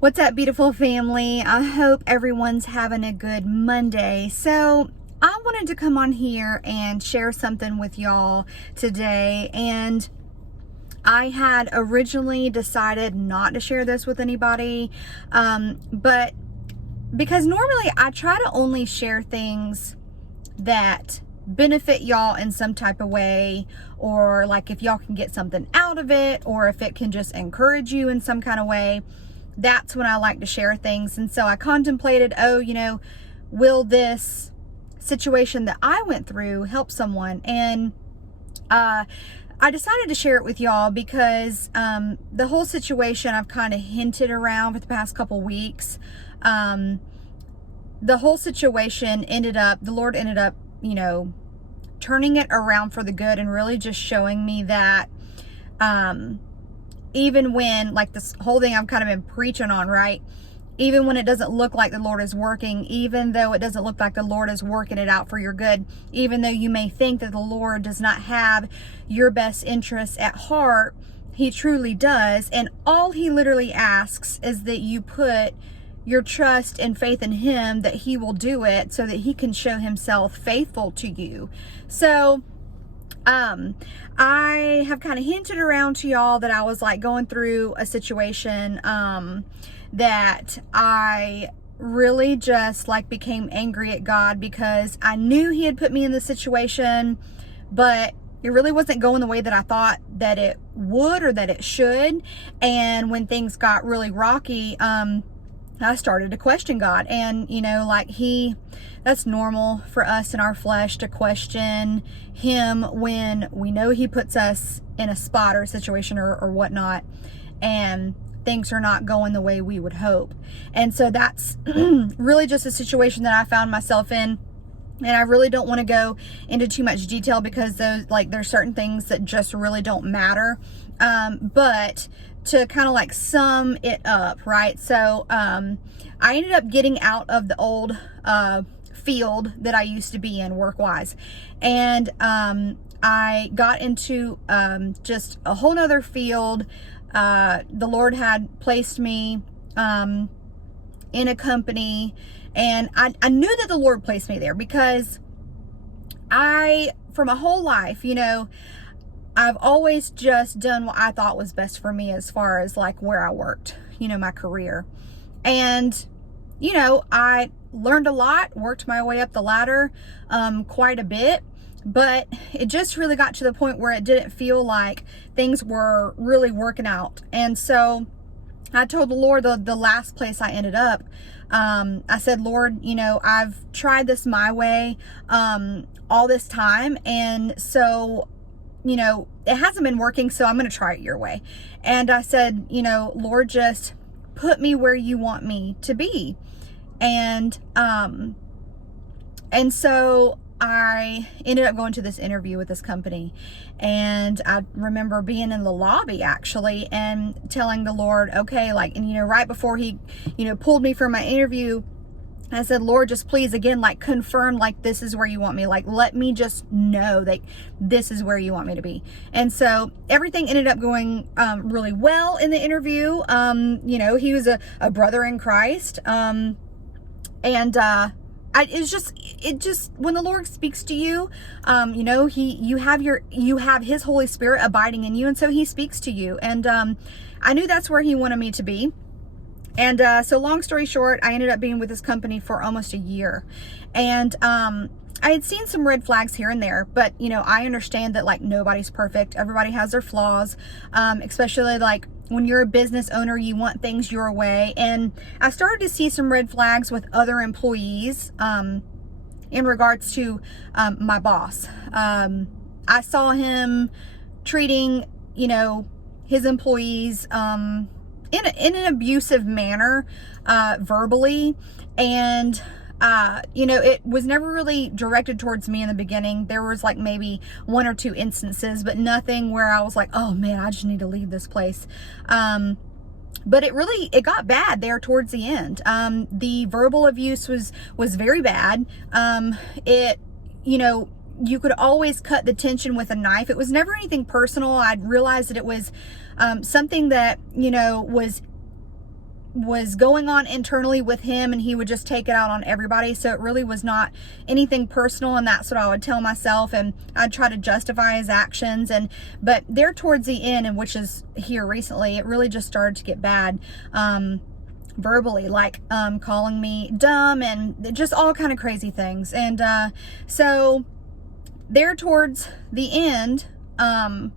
What's up, beautiful family? I hope everyone's having a good Monday. So I wanted to come on here and share something with y'all today. And I had originally decided not to share this with anybody, but because normally I try to only share things that benefit y'all in some type of way, or like if y'all can get something out of it, or if it can just encourage you in some kind of way. That's when I like to share things. And so I contemplated, will this situation that I went through help someone? And I decided to share it with y'all because the whole situation I've kind of hinted around for the past couple weeks. The whole situation the Lord ended up, turning it around for the good and really just showing me that even when, like, this whole thing I've kind of been preaching on, right? Even when it doesn't look like the Lord is working, even though it doesn't look like the Lord is working it out for your good, even though you may think that the Lord does not have your best interests at heart, He truly does. And all He literally asks is that you put your trust and faith in Him, that He will do it so that He can show Himself faithful to you. So I have kind of hinted around to y'all that I was like going through a situation that I really just like became angry at God because I knew He had put me in this situation, but it really wasn't going the way that I thought that it would or that it should. And when things got really rocky, I started to question God. And, that's normal for us in our flesh to question Him when we know He puts us in a spot or a situation or whatnot, and things are not going the way we would hope. And so that's really just a situation that I found myself in. And I really don't want to go into too much detail because there's certain things that just really don't matter. But to kind of sum it up, right? So I ended up getting out of the old field that I used to be in work-wise. And I got into just a whole nother field. The Lord had placed me in a company, and I knew that the Lord placed me there because for my whole life, I've always just done what I thought was best for me as far as where I worked, my career. And, I learned a lot, worked my way up the ladder quite a bit, but it just really got to the point where it didn't feel like things were really working out. And so I told the Lord the last place I ended up, I said, Lord, I've tried this my way all this time. And so, it hasn't been working, so I'm going to try it your way. And I said, Lord, just put me where you want me to be. And so I ended up going to this interview with this company, and I remember being in the lobby actually and telling the Lord, okay, right before He, pulled me for my interview, I said, Lord, just please again, confirm, this is where you want me. Let me just know that this is where you want me to be. And so everything ended up going really well in the interview. He was a brother in Christ. It just when the Lord speaks to you, you have His Holy Spirit abiding in you. And so He speaks to you. And I knew that's where He wanted me to be. And so long story short, I ended up being with this company for almost a year. And I had seen some red flags here and there, but, I understand that nobody's perfect. Everybody has their flaws, especially when you're a business owner, you want things your way. And I started to see some red flags with other employees in regards to my boss. I saw him treating, his employees in an abusive manner, verbally. And, it was never really directed towards me in the beginning. There was maybe one or two instances, but nothing where I was like, oh man, I just need to leave this place. But it got bad there towards the end. The verbal abuse was very bad. You could always cut the tension with a knife. It was never anything personal. I'd realized that it was something that, was was going on internally with him, and he would just take it out on everybody. So it really was not anything personal, and that's what I would tell myself, and I'd try to justify his actions. But there towards the end, and which is here recently, it really just started to get bad, verbally, like calling me dumb and just all kind of crazy things. And so there towards the end, and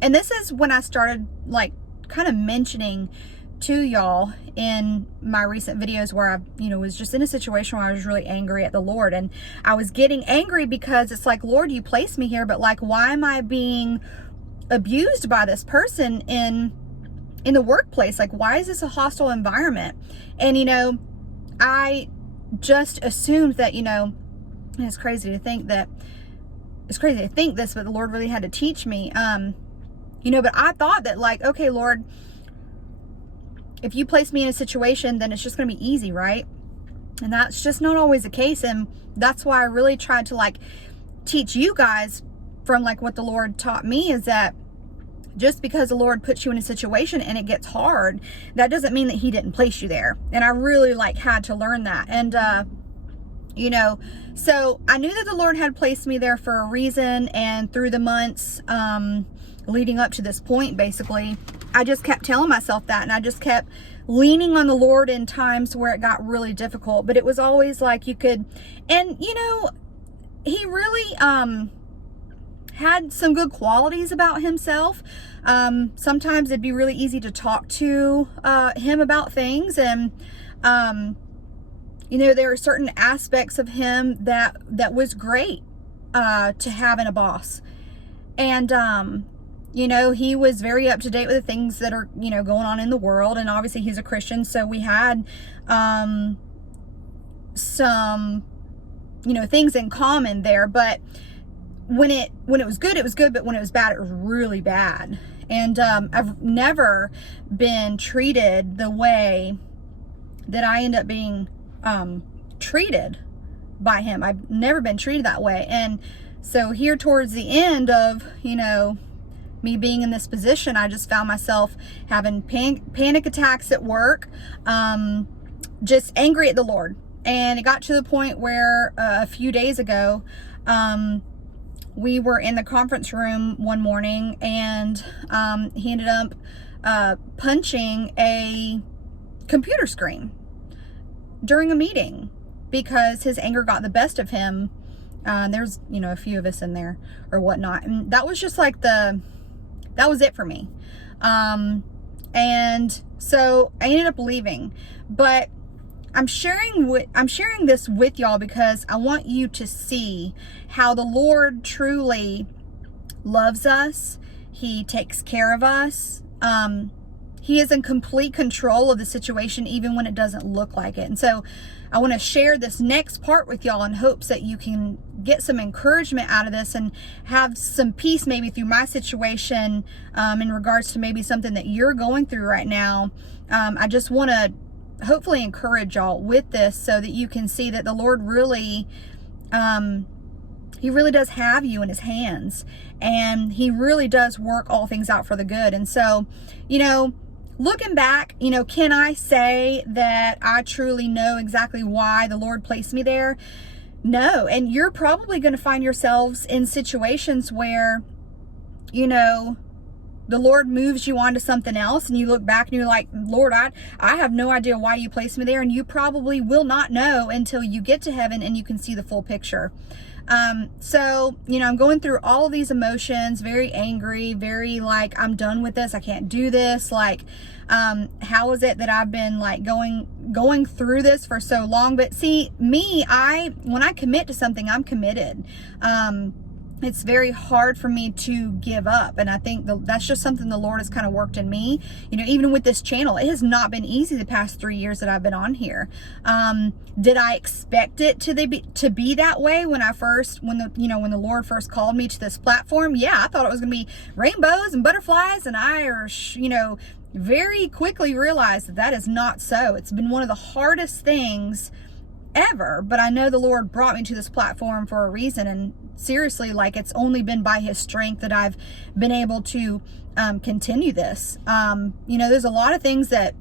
this is when I started like kind of mentioning to y'all in my recent videos where I, was just in a situation where I was really angry at the Lord, and I was getting angry because it's like, Lord, you placed me here, but like, why am I being abused by this person in the workplace? Like, why is this a hostile environment? And, I just assumed that, and it's crazy to think this, but the Lord really had to teach me, but I thought that like, okay, Lord, if you place me in a situation, then it's just going to be easy, right? And that's just not always the case. And that's why I really tried to like teach you guys from like what the Lord taught me, is that just because the Lord puts you in a situation and it gets hard, that doesn't mean that he didn't place you there. And I really like had to learn that. And, so I knew that the Lord had placed me there for a reason. And through the months, leading up to this point, basically, I just kept telling myself that, and I just kept leaning on the Lord in times where it got really difficult. But it was always like you could, and he really had some good qualities about himself. Sometimes it'd be really easy to talk to him about things, and there are certain aspects of him that was great to have in a boss. And he was very up to date with the things that are, going on in the world. And obviously he's a Christian. So we had some, things in common there. But when it was good, it was good. But when it was bad, it was really bad. And I've never been treated the way that I end up being treated by him. I've never been treated that way. And so here towards the end of, me being in this position, I just found myself having panic attacks at work, just angry at the Lord. And it got to the point where a few days ago, we were in the conference room one morning, and he ended up punching a computer screen during a meeting because his anger got the best of him. There's, a few of us in there or whatnot. And that was just like that was it for me. And so I ended up leaving, but I'm sharing this with y'all because I want you to see how the Lord truly loves us. He takes care of us. He is in complete control of the situation, even when it doesn't look like it. And so I want to share this next part with y'all in hopes that you can get some encouragement out of this and have some peace maybe through my situation, in regards to maybe something that you're going through right now. I just want to hopefully encourage y'all with this so that you can see that the Lord really, he really does have you in his hands, and he really does work all things out for the good. And so, looking back, can I say that I truly know exactly why the Lord placed me there? No. And you're probably going to find yourselves in situations where, the Lord moves you on to something else, and you look back and you're like, Lord, I have no idea why you placed me there. And you probably will not know until you get to heaven and you can see the full picture. So, I'm going through all of these emotions, very angry, very like, I'm done with this. I can't do this. Like, how is it that I've been like going through this for so long? But see, me, when I commit to something, I'm committed. It's very hard for me to give up. And I think that's just something the Lord has kind of worked in me. Even with this channel, it has not been easy the past 3 years that I've been on here. Did I expect it to be that way when the Lord first called me to this platform? Yeah, I thought it was going to be rainbows and butterflies, and very quickly realized that is not so. It's been one of the hardest things ever, but I know the Lord brought me to this platform for a reason. And seriously, like, it's only been by his strength that I've been able to continue this. There's a lot of things that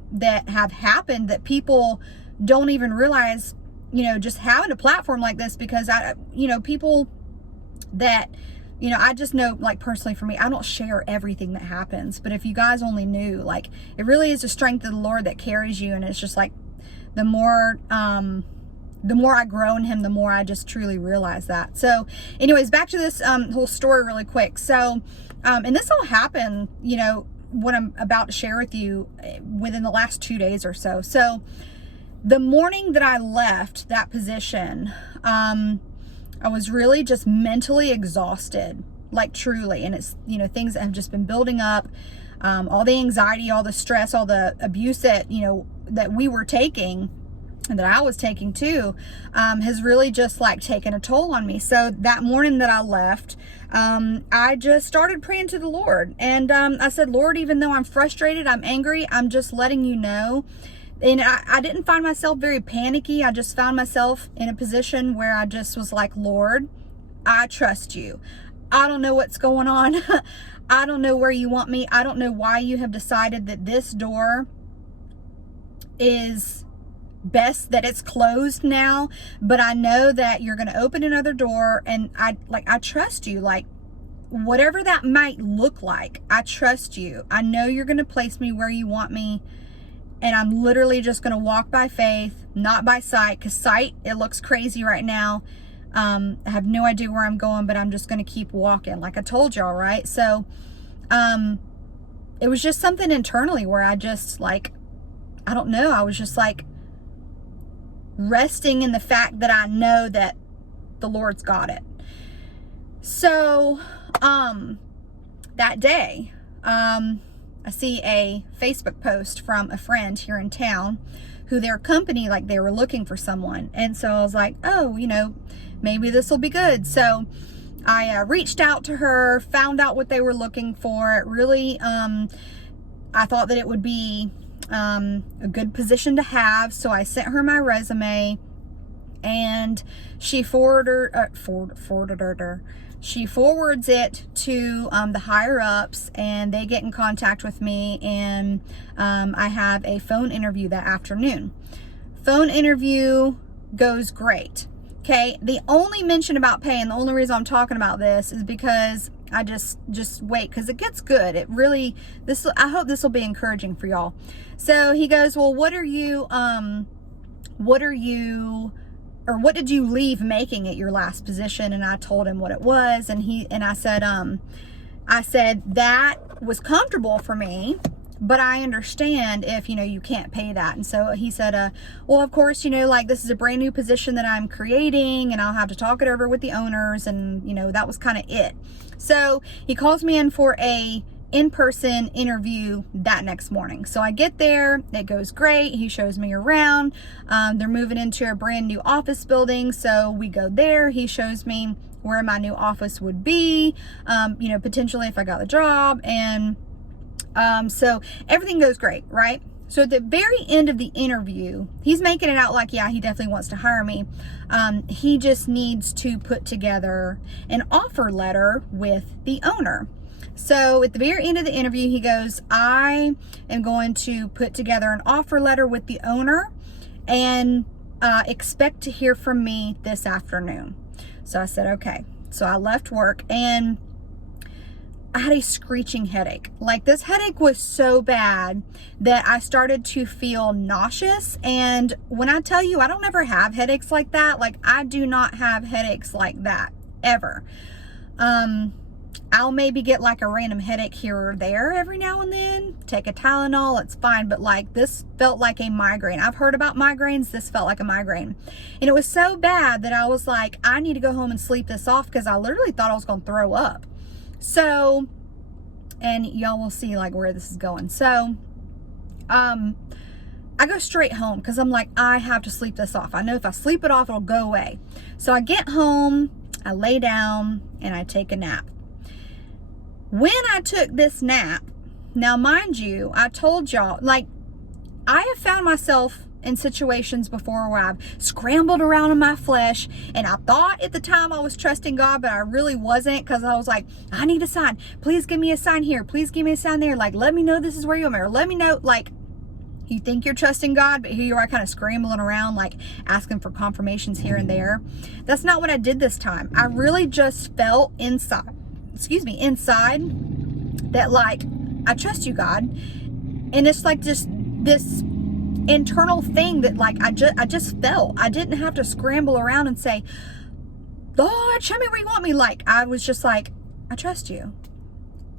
have happened that people don't even realize, just having a platform like this, because people that, I just know, like, personally for me, I don't share everything that happens, but if you guys only knew, like, it really is the strength of the Lord that carries you. And it's just like, the more I grow in him, the more I just truly realize that. So anyways, back to this whole story really quick. So, and this all happened, what I'm about to share with you within the last 2 days or so. So the morning that I left that position, I was really just mentally exhausted, like, truly. And it's, things that have just been building up, all the anxiety, all the stress, all the abuse that, that we were taking, and that I was taking too, has really just, like, taken a toll on me. So that morning that I left, I just started praying to the Lord. And I said, Lord, even though I'm frustrated, I'm angry, I'm just letting you know. And I didn't find myself very panicky. I just found myself in a position where I just was like, Lord, I trust you. I don't know what's going on. I don't know where you want me. I don't know why you have decided that this door is best that it's closed now, but I know that you're going to open another door, and I trust you. Like, whatever that might look like, I trust you. I know you're going to place me where you want me, and I'm literally just going to walk by faith, not by sight, because sight, it looks crazy right now. I have no idea where I'm going, but I'm just going to keep walking, like I told y'all, right? So it was just something internally where I just, like, I don't know, I was just like resting in the fact that I know that the Lord's got it. So that day, I see a Facebook post from a friend here in town who their company, like, they were looking for someone. And so I was like, oh, maybe this will be good. So I reached out to her, found out what they were looking for. It really, I thought that it would be a good position to have. So I sent her my resume, and she forwards it to the higher ups, and they get in contact with me, and I have a phone interview that afternoon. Phone interview goes great. Okay, the only mention about pay, and the only reason I'm talking about this, is because I just wait, because it gets good. It really, I hope this will be encouraging for y'all. So he goes, well, what did you leave making at your last position? And I told him what it was, and I said that was comfortable for me, but I understand if, you can't pay that. And so he said, well, of course, like, this is a brand new position that I'm creating, and I'll have to talk it over with the owners. And, that was kind of it. So he calls me in for a in-person interview that next morning. So I get there, it goes great. He shows me around. They're moving into a brand new office building. So we go there. He shows me where my new office would be, potentially if I got the job. And so everything goes great, right? So at the very end of the interview, he's making it out like, yeah, he definitely wants to hire me. He just needs to put together an offer letter with the owner. So at the very end of the interview, he goes, I am going to put together an offer letter with the owner, and expect to hear from me this afternoon. So I said, okay. So I left work, and I had a screeching headache. Like, this headache was so bad that I started to feel nauseous. And when I tell you, I don't ever have headaches like that. Like, I do not have headaches like that ever. I'll maybe get like a random headache here or there every now and then, take a Tylenol, it's fine. But like, this felt like a migraine. I've heard about migraines. This felt like a migraine. And it was so bad that I was like, I need to go home and sleep this off, because I literally thought I was going to throw up. So, and y'all will see like where this is going. So, I go straight home, because I'm like, I have to sleep this off. I know if I sleep it off, it'll go away. So I get home, I lay down, and I take a nap. When I took this nap, now mind you, I told y'all, like, I have found myself in situations before where I've scrambled around in my flesh, and I thought at the time I was trusting God, but I really wasn't, because I was like, I need a sign. Please give me a sign here. Please give me a sign there. Like, let me know this is where you want me, or let me know, like, you think you're trusting God, but here you are kind of scrambling around, like asking for confirmations here and there. That's not what I did this time. I really just felt inside that, like, I trust you, God. And it's like just this internal thing that, like, I just felt. I didn't have to scramble around and say, Lord, show me where you want me. Like, I was just like, I trust you.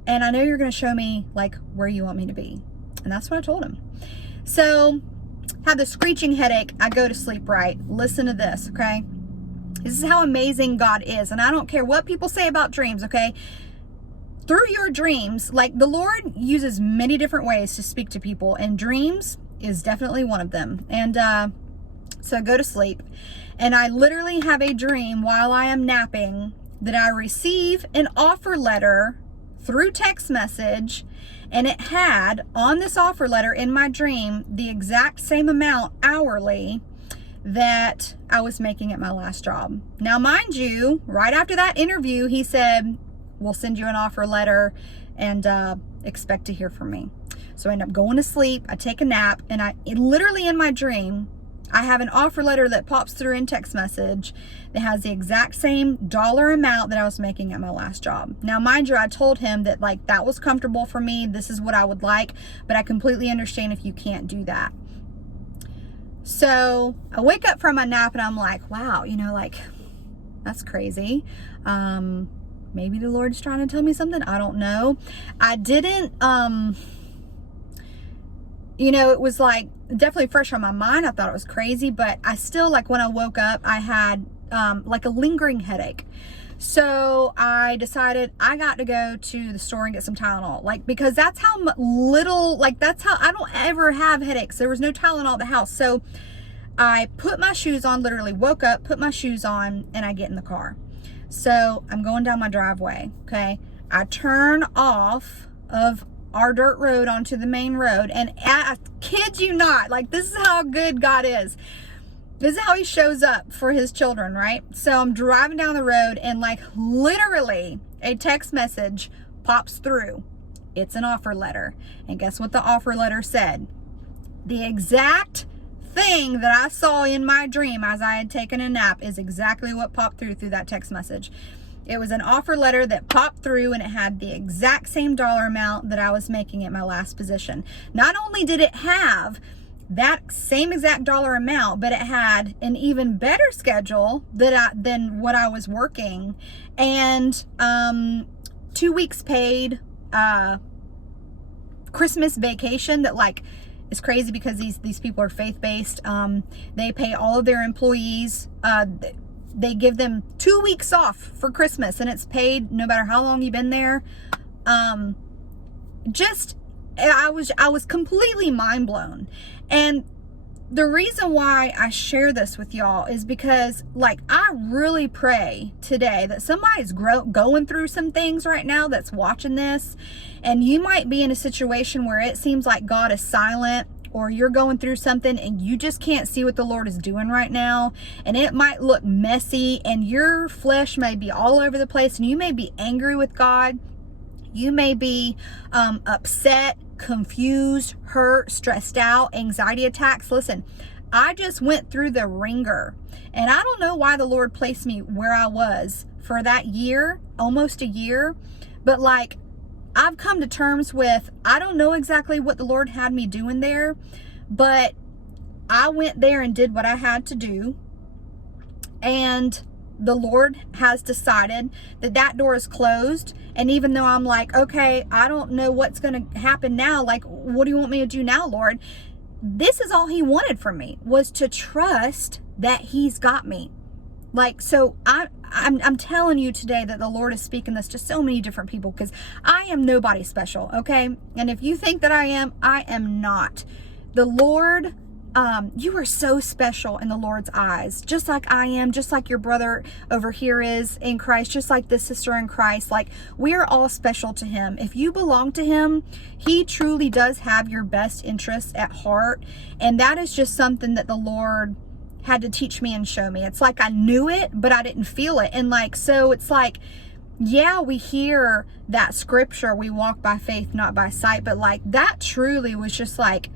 And I know you're going to show me, like, where you want me to be. And that's what I told him. So, have the screeching headache. I go to sleep right. Listen to this, okay? This is how amazing God is. And I don't care what people say about dreams, okay? Through your dreams, like, the Lord uses many different ways to speak to people, and dreams is definitely one of them. And so I go to sleep, and I literally have a dream while I am napping that I receive an offer letter through text message, and it had on this offer letter in my dream the exact same amount hourly that I was making at my last job. Now, mind you, right after that interview, he said, we'll send you an offer letter and expect to hear from me. So I end up going to sleep. I take a nap, and literally in my dream, I have an offer letter that pops through in text message that has the exact same dollar amount that I was making at my last job. Now, mind you, I told him that, like, that was comfortable for me. This is what I would like, but I completely understand if you can't do that. So I wake up from my nap, and I'm like, wow, like, that's crazy. Maybe the Lord's trying to tell me something. I don't know. I didn't, it was like definitely fresh on my mind. I thought it was crazy, but I still, like, when I woke up, I had like a lingering headache. So I decided I got to go to the store and get some Tylenol, like, because that's how little, like, that's how I don't ever have headaches. There was no Tylenol at the house. So I put my shoes on, literally woke up, put my shoes on, and I get in the car. So I'm going down my driveway, okay? I turn off of our dirt road onto the main road, and I kid you not, like, this is how good God is. This is how he shows up for his children, right? So I'm driving down the road, and, like, literally a text message pops through. It's an offer letter. And guess what the offer letter said? The exact thing that I saw in my dream as I had taken a nap is exactly what popped through that text message. It was an offer letter that popped through, and it had the exact same dollar amount that I was making at my last position. Not only did it have that same exact dollar amount, but it had an even better schedule than what I was working, and 2 weeks paid Christmas vacation that, like, is crazy because these people are faith-based. They pay all of their employees. They give them 2 weeks off for Christmas, and it's paid no matter how long you've been there. I was completely mind blown. And the reason why I share this with y'all is because, like, I really pray today that somebody's going through some things right now that's watching this, and you might be in a situation where it seems like God is silent, or you're going through something and you just can't see what the Lord is doing right now, and it might look messy, and your flesh may be all over the place, and you may be angry with God. You may be upset, confused, hurt, stressed out, anxiety attacks. Listen, I just went through the ringer, and I don't know why the Lord placed me where I was for that year, almost a year, but, like, I've come to terms with, I don't know exactly what the Lord had me doing there, but I went there and did what I had to do, and the Lord has decided that door is closed. And even though I'm like, okay, I don't know what's going to happen now, like, what do you want me to do now, Lord? This is all he wanted from me, was to trust that he's got me. Like, so I'm telling you today that the Lord is speaking this to so many different people, because I am nobody special, okay? And if you think that I am not. The Lord you are so special in the Lord's eyes, just like I am, just like your brother over here is in Christ, just like this sister in Christ. Like, we are all special to him. If you belong to him, he truly does have your best interests at heart. And that is just something that the Lord had to teach me and show me. It's like I knew it, but I didn't feel it. And like, so it's like, yeah, we hear that scripture, we walk by faith, not by sight. But like, that truly was just like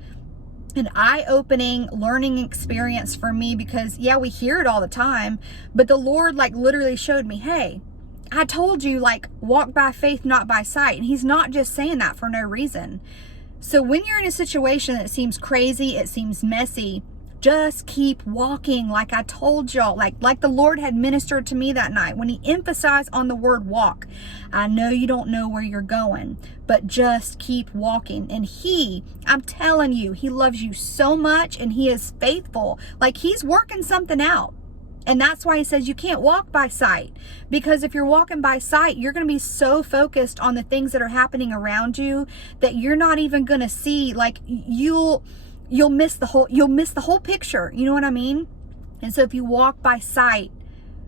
an eye-opening learning experience for me, because yeah, we hear it all the time, but the Lord like literally showed me, hey, I told you, like, walk by faith, not by sight. And he's not just saying that for no reason. So when you're in a situation that seems crazy, it seems messy, just keep walking. Like I told y'all, like the Lord had ministered to me that night when he emphasized on the word walk. I know you don't know where you're going, but just keep walking. And I'm telling you, he loves you so much, and he is faithful. Like, he's working something out. And that's why he says you can't walk by sight, because if you're walking by sight, you're going to be so focused on the things that are happening around you that you're not even going to see, like, you'll miss the whole picture. You know what I mean? And so if you walk by sight,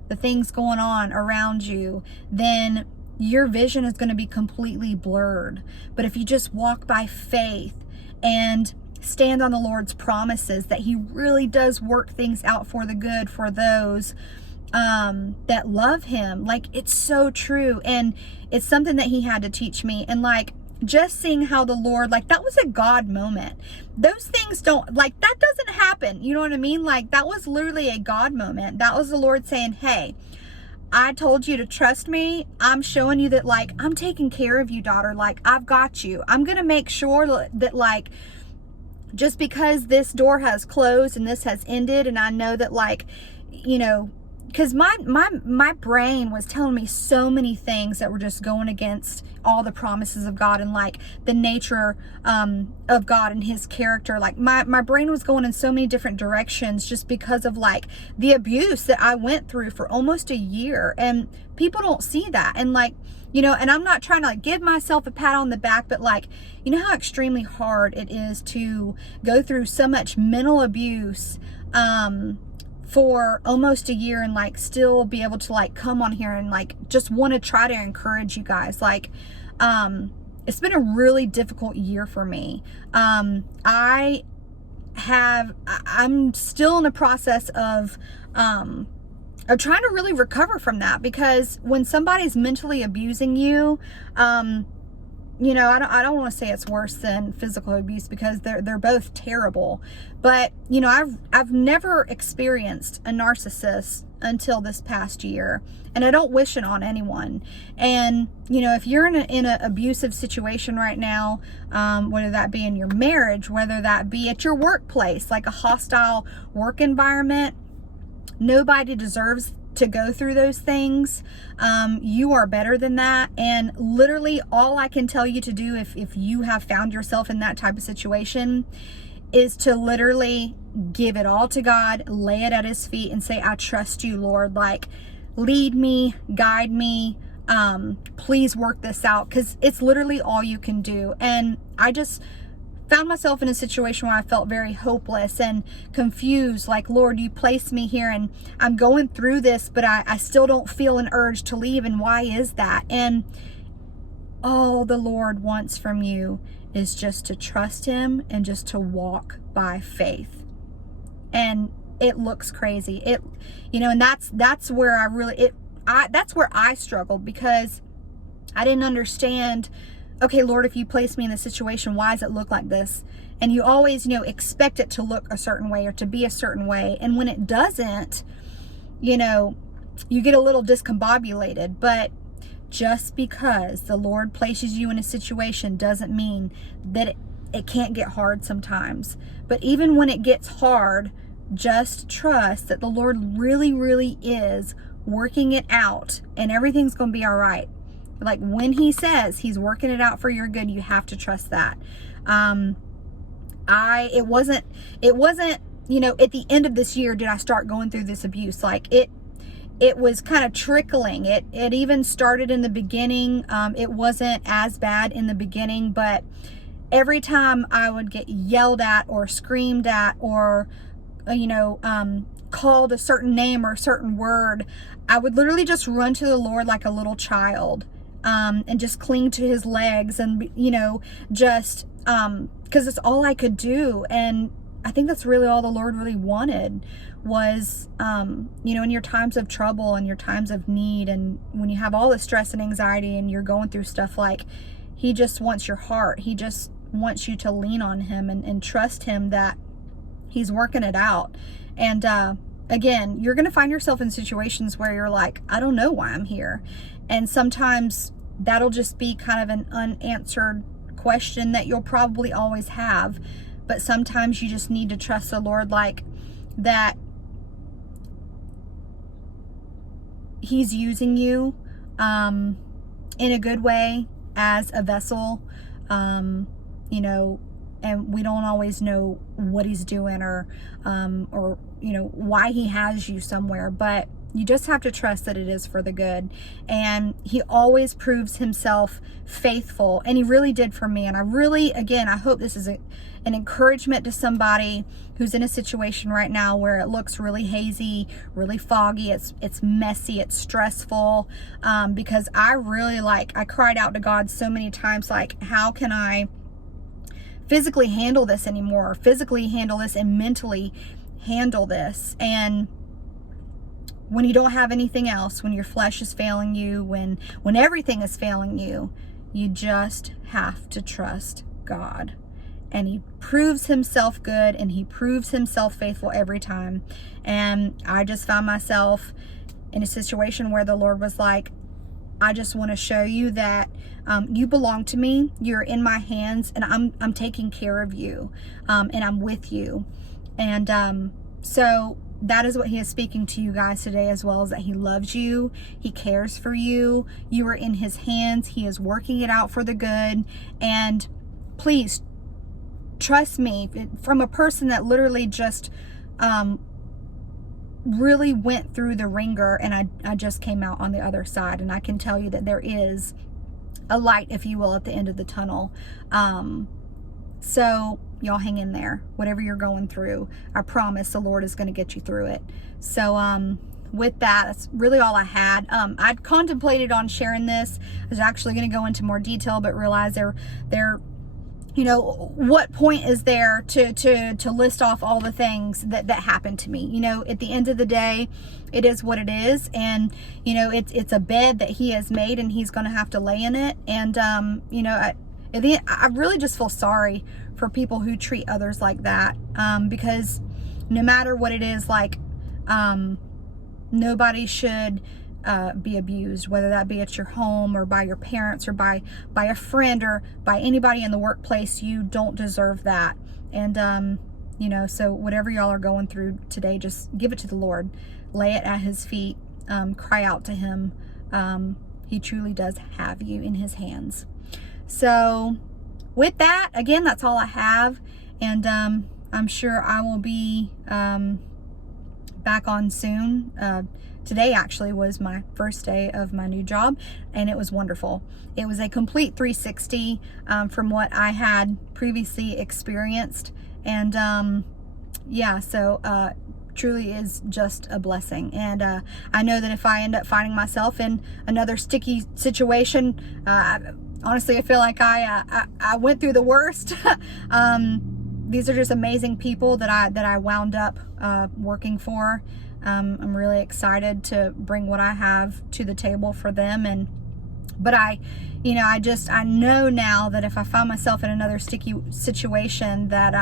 the things going on around you, then your vision is going to be completely blurred. But if you just walk by faith and stand on the Lord's promises that he really does work things out for the good for those that love him, like, it's so true. And it's something that he had to teach me. And like, just seeing how the Lord, like, that was a God moment. Those things don't, like, that doesn't happen. You know what I mean? Like, that was literally a God moment. That was the Lord saying, hey, I told you to trust me. I'm showing you that, like, I'm taking care of you, daughter. Like, I've got you. I'm going to make sure that, like, just because this door has closed and this has ended, and I know that, like, you know, because my brain was telling me so many things that were just going against all the promises of God and like the nature of God and his character. Like, my brain was going in so many different directions just because of like the abuse that I went through for almost a year. And people don't see that. And like, you know, and I'm not trying to like give myself a pat on the back, but like, you know how extremely hard it is to go through so much mental abuse for almost a year and like still be able to like come on here and like just want to try to encourage you guys. Like, it's been a really difficult year for me. I'm still in the process of trying to really recover from that, because when somebody's mentally abusing you, you know, I don't want to say it's worse than physical abuse, because they're both terrible. But, you know, I've never experienced a narcissist until this past year, and I don't wish it on anyone. And, you know, if you're in an abusive situation right now, whether that be in your marriage, whether that be at your workplace, like a hostile work environment, nobody deserves to go through those things. You are better than that. And literally all I can tell you to do if you have found yourself in that type of situation is to literally give it all to God, lay it at his feet and say, I trust you, Lord. Like, lead me, guide me. Please work this out, because it's literally all you can do. And I just found myself in a situation where I felt very hopeless and confused. Like, Lord, you placed me here and I'm going through this, but I still don't feel an urge to leave. And why is that? And all the Lord wants from you is just to trust him and just to walk by faith. And it looks crazy. You know, and that's where that's where I struggled, because I didn't understand, okay, Lord, if you place me in this situation, why does it look like this? And you always, you know, expect it to look a certain way or to be a certain way. And when it doesn't, you know, you get a little discombobulated. But just because the Lord places you in a situation doesn't mean that it can't get hard sometimes. But even when it gets hard, just trust that the Lord really, really is working it out, and everything's going to be all right. Like, when he says he's working it out for your good, you have to trust that. It wasn't, you know, at the end of this year did I start going through this abuse. Like, it was kind of trickling. It even started in the beginning. It wasn't as bad in the beginning, but every time I would get yelled at or screamed at or, called a certain name or a certain word, I would literally just run to the Lord like a little child, and just cling to his legs and, just, because it's all I could do. And I think that's really all the Lord really wanted was, in your times of trouble and your times of need, and when you have all the stress and anxiety and you're going through stuff, like, he just wants your heart. He just wants you to lean on him and trust him that he's working it out. And again, you're going to find yourself in situations where you're like, I don't know why I'm here. And sometimes that'll just be kind of an unanswered question that you'll probably always have. But sometimes you just need to trust the Lord, like that he's using you in a good way as a vessel, and we don't always know what he's doing or why he has you somewhere, but you just have to trust that it is for the good. And he always proves himself faithful, and he really did for me. And I hope this is an encouragement to somebody who's in a situation right now where it looks really hazy, really foggy, it's messy, it's stressful, because I cried out to God so many times, like, how can I physically handle this anymore, physically handle this and mentally handle this? And when you don't have anything else, when your flesh is failing you, when everything is failing you, you just have to trust God. And he proves himself good, and he proves himself faithful every time. And I just found myself in a situation where the Lord was like, I just want to show you that you belong to me. You're in my hands, and I'm taking care of you, and I'm with you. And so that is what he is speaking to you guys today, as well, as that he loves you, he cares for you, you are in his hands, he is working it out for the good. And please trust me, from a person that literally just really went through the ringer, and I just came out on the other side, and I can tell you that there is a light, if you will, at the end of the tunnel. So y'all hang in there. Whatever you're going through, I promise the Lord is going to get you through it. So with that, that's really all I had. I'd contemplated on sharing this. I was actually going to go into more detail, but realized what point is there to list off all the things that happened to me? At the end of the day, it is what it is. And, it's a bed that he has made, and he's going to have to lay in it. And, I really just feel sorry for people who treat others like that. Because no matter what it is, like, nobody should be abused, whether that be at your home or by your parents or by a friend or by anybody in the workplace. You don't deserve that. And so whatever y'all are going through today, just give it to the Lord, lay it at his feet, cry out to him. He truly does have you in his hands. So with that, again, that's all I have. And I'm sure I will be back on soon. Today actually was my first day of my new job, and it was wonderful. It was a complete 360 from what I had previously experienced. And so truly is just a blessing. And I know that if I end up finding myself in another sticky situation, honestly, I feel like I went through the worst. These are just amazing people that I wound up working for. I'm really excited to bring what I have to the table for them. But I know now that if I find myself in another sticky situation, that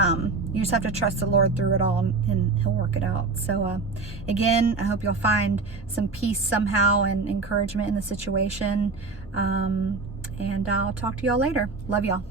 you just have to trust the Lord through it all, and he'll work it out. So again, I hope you'll find some peace somehow and encouragement in the situation. And I'll talk to y'all later. Love y'all.